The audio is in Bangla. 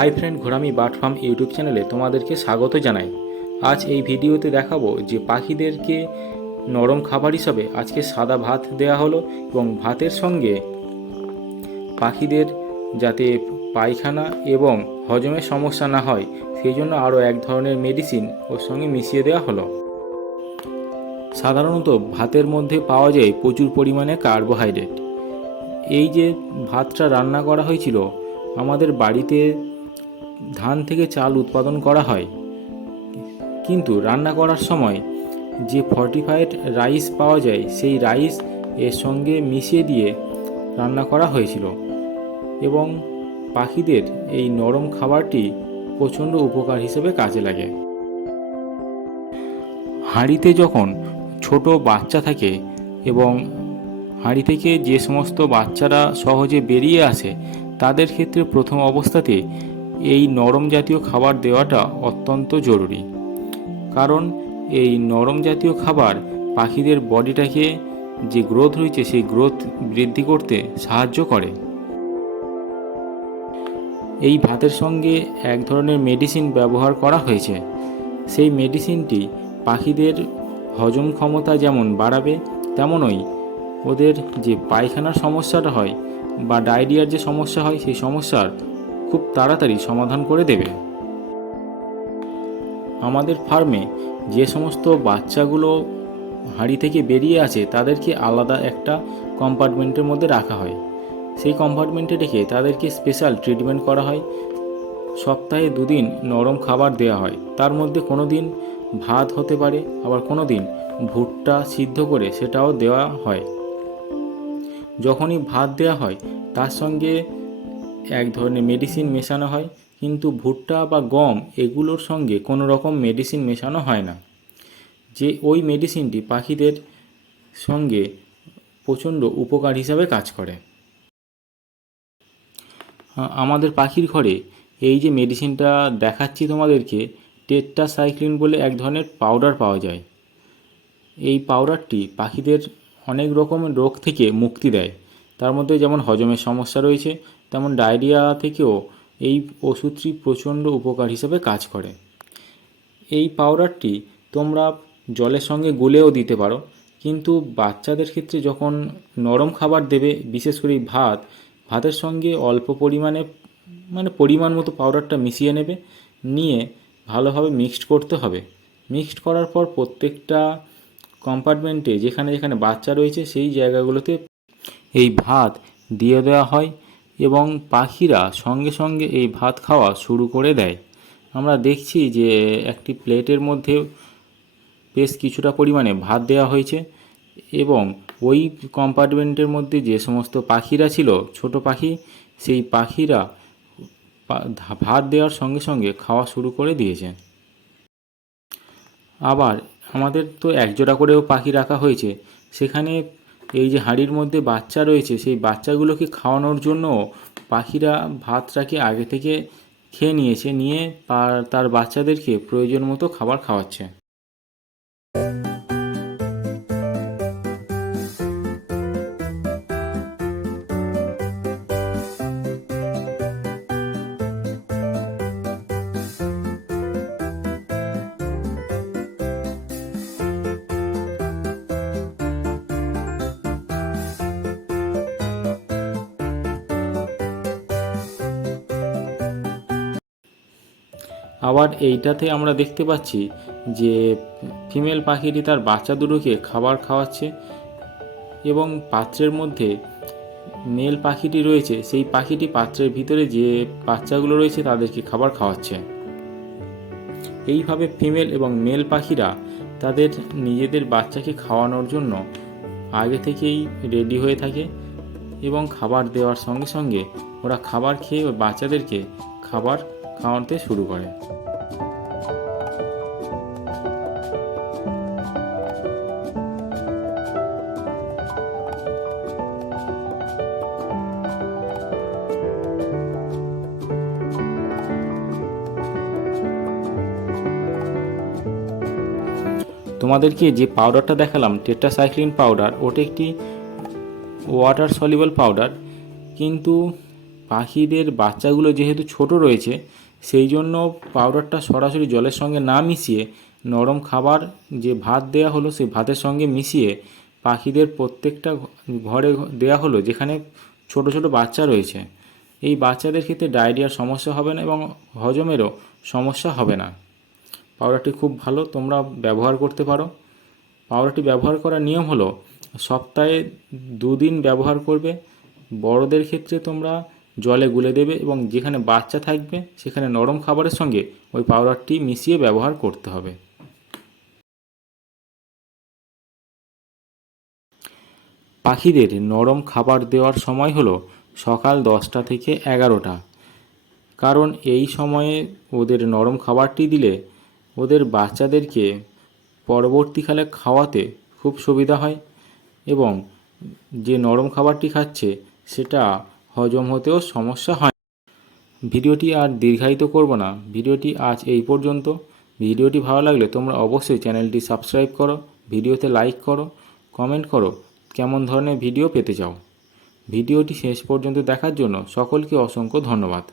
Hi friend Ghorami bird farm YouTube চ্যানেলে তোমাদেরকে স্বাগত জানাই। আজ এই ভিডিওতে দেখাবো যে পাখিদেরকে নরম খাবার হিসাবে আজকে সাদা ভাত দেয়া হলো এবং ভাতের সঙ্গে পাখিদের যাতে পায়খানা এবং হজমের সমস্যা না হয়, সেই জন্য আরও এক ধরনের মেডিসিন ওর সঙ্গে মিশিয়ে দেওয়া হলো। সাধারণত ভাতের মধ্যে পাওয়া যায় প্রচুর পরিমাণে কার্বোহাইড্রেট এই যে ভাতটা রান্না করা হয়েছিল, আমাদের বাড়িতে ধান থেকে চাল উৎপাদন করা হয়। কিন্তু রান্না করার সময় যে ফর্টিফাইড রাইস পাওয়া যায়, সেই রাইস এর সঙ্গে মিশিয়ে দিয়ে রান্না করা হয়েছিল এবং পাখিদের এই নরম খাবারটি প্রচণ্ড উপকার হিসেবে কাজে লাগে। হাঁড়িতে যখন ছোট বাচ্চা থাকে এবং হাঁড়ি থেকে যে সমস্ত বাচ্চারা সহজে বেরিয়ে আসে, তাদের ক্ষেত্রে প্রথম অবস্থাতে এই নরম জাতীয় খাবার দেওয়াটা অত্যন্ত জরুরি। কারণ এই নরম জাতীয় খাবার পাখিদের বডিটাকে যে গ্রোথ রয়েছে, সেই গ্রোথ বৃদ্ধি করতে সাহায্য করে। এই ভাতের সঙ্গে এক ধরনের মেডিসিন ব্যবহার করা হয়েছে। সেই মেডিসিনটি পাখিদের হজম ক্ষমতা যেমন বাড়াবে, তেমনই ওদের যে পায়খানার সমস্যাটা হয় বা ডায়রিয়ার যে সমস্যা হয়, সেই সমস্যার খুব তাড়াতাড়ি সমাধান করে দেবে। আমাদের ফার্মে যে সমস্ত বাচ্চাগুলো হাঁড়ি থেকে বেরিয়ে আছে তাদেরকে আলাদা একটা কম্পার্টমেন্টের মধ্যে রাখা হয়। সেই কম্পার্টমেন্টে রেখে তাদেরকে স্পেশাল ট্রিটমেন্ট করা হয়। সপ্তাহে দুদিন নরম খাবার দেওয়া হয়। তার মধ্যে কোনো দিন ভাত হতে পারে, আবার কোনো দিন ভুট্টা সিদ্ধ করে সেটাও দেওয়া হয়। যখনই ভাত দেওয়া হয়, তার সঙ্গে এক ধরনের মেডিসিন মেশানো হয়, কিন্তু ভুট্টা বা গম এগুলোর সঙ্গে কোনো রকম মেডিসিন মেশানো হয় না। যে ওই মেডিসিনটি পাখিদের সঙ্গে প্রচণ্ড উপকার হিসাবে কাজ করে। আমাদের পাখির ঘরে এই যে মেডিসিনটা দেখাচ্ছি তোমাদেরকে টেট্টাসাইক্লিন বলে এক ধরনের পাউডার পাওয়া যায়। এই পাউডারটি পাখিদের অনেক রকমের রোগ থেকে মুক্তি দেয়। তার মধ্যে যেমন হজমের সমস্যা রয়েছে তেমন ডায়রিয়া থেকেও এই ওষুধটি প্রচণ্ড উপকার হিসেবে কাজ করে। এই পাউডারটি তোমরা জলের সঙ্গে গুলেও দিতে পারো, কিন্তু বাচ্চাদের ক্ষেত্রে যখন নরম খাবার দেবে, বিশেষ করে ভাত, ভাতের সঙ্গে অল্প পরিমাণে মানে পরিমাণ মতো পাউডারটা মিশিয়ে নেবে, নিয়ে ভালোভাবে মিক্সড করতে হবে। মিক্সড করার পর প্রত্যেকটা কম্পার্টমেন্টে যেখানে যেখানে বাচ্চা রয়েছে, সেই জায়গাগুলোতে এই ভাত দিয়ে দেওয়া হয়। এবং পাখিরা সঙ্গে সঙ্গে এই ভাত খাওয়া শুরু করে দেয়। আমরা দেখছি যে একটি প্লেটের মধ্যে বেশ কিছুটা পরিমাণে ভাত দেওয়া হয়েছে এবং ওই কম্পার্টমেন্টের মধ্যে যে সমস্ত পাখিরা ছিল, ছোট পাখি, সেই পাখিরা ভাত দেওয়ার সঙ্গে সঙ্গে খাওয়া শুরু করে দিয়েছে। আবার আমাদের তো একজোড়া করেও পাখি রাখা হয়েছে। সেখানে এই যে হাঁড়ির মধ্যে বাচ্চা রয়েছে, সেই বাচ্চাগুলোকে খাওয়ানোর জন্য পাখিরা ভাতটাকে আগে থেকে খেয়ে নিয়েছে, নিয়ে তার বাচ্চাদেরকে প্রয়োজন মতো খাবার খাওয়াচ্ছে। আবার এইটাতে আমরা দেখতে পাচ্ছি যে ফিমেল পাখিটি তার বাচ্চা দুটোকে খাবার খাওয়াচ্ছে এবং পাত্রের মধ্যে মেল পাখিটি রয়েছে, সেই পাখিটি পাত্রের ভিতরে যে বাচ্চাগুলো রয়েছে তাদেরকে খাবার খাওয়াচ্ছে। এইভাবে ফিমেল এবং মেল পাখিরা তাদের নিজেদের বাচ্চাকে খাওয়ানোর জন্য আগে থেকেই রেডি হয়ে থাকে এবং খাবার দেওয়ার সঙ্গে সঙ্গে ওরা খাবার খেয়ে বাচ্চাদেরকে খাবার খাওয়াতে শুরু করে। তোমাদেরকে যে পাউডারটা দেখালাম টেট্রাসাইক্লিন পাউডার ওটা একটি ওয়াটার সলিবল পাউডার কিন্তু পাখিদের বাচ্চাগুলো যেহেতু ছোট রয়েছে সেই জন্য পাউডারটা সরাসরি জলের সঙ্গে না মিশিয়ে নরম খাবার যে ভাত দেয়া হলো সেই ভাতের সঙ্গে মিশিয়ে পাখিদের প্রত্যেকটা ঘরে দেয়া হলো যেখানে ছোট ছোট বাচ্চা রয়েছে। এই বাচ্চাদের ক্ষেত্রে ডায়রিয়ার সমস্যা হবে না এবং হজমেরও সমস্যা হবে না। পাউডারটি খুব ভালো, তোমরা ব্যবহার করতে পারো। পাউডারটি ব্যবহার করার নিয়ম হলো সপ্তাহে দুদিন ব্যবহার করবে। বড়দের ক্ষেত্রে তোমরা জলে গুলে দেবে এবং যেখানে বাচ্চা থাকবে সেখানে নরম খাবারের সঙ্গে ওই পাউডারটি মিশিয়ে ব্যবহার করতে হবে। পাখিদের নরম খাবার দেওয়ার সময় হলো সকাল দশটা থেকে এগারোটা। কারণ এই সময়ে ওদের নরম খাবারটি দিলে ওদের বাচ্চাদেরকে পরবর্তীকালে খাওয়াতে খুব সুবিধা হয় এবং যে নরম খাবারটি খাচ্ছে সেটা হজম হতেও সমস্যা হয়। ভিডিওটি আর দীর্ঘায়িত করব না। ভিডিওটি আজ এই পর্যন্ত। ভিডিওটি ভালো লাগলে তোমরা অবশ্যই চ্যানেলটি সাবস্ক্রাইব করো, ভিডিওতে লাইক করো, কমেন্ট করো, কেমন ধরনের ভিডিও পেতে চাও। ভিডিওটি শেষ পর্যন্ত দেখার জন্য সকলকে অসংখ্য ধন্যবাদ।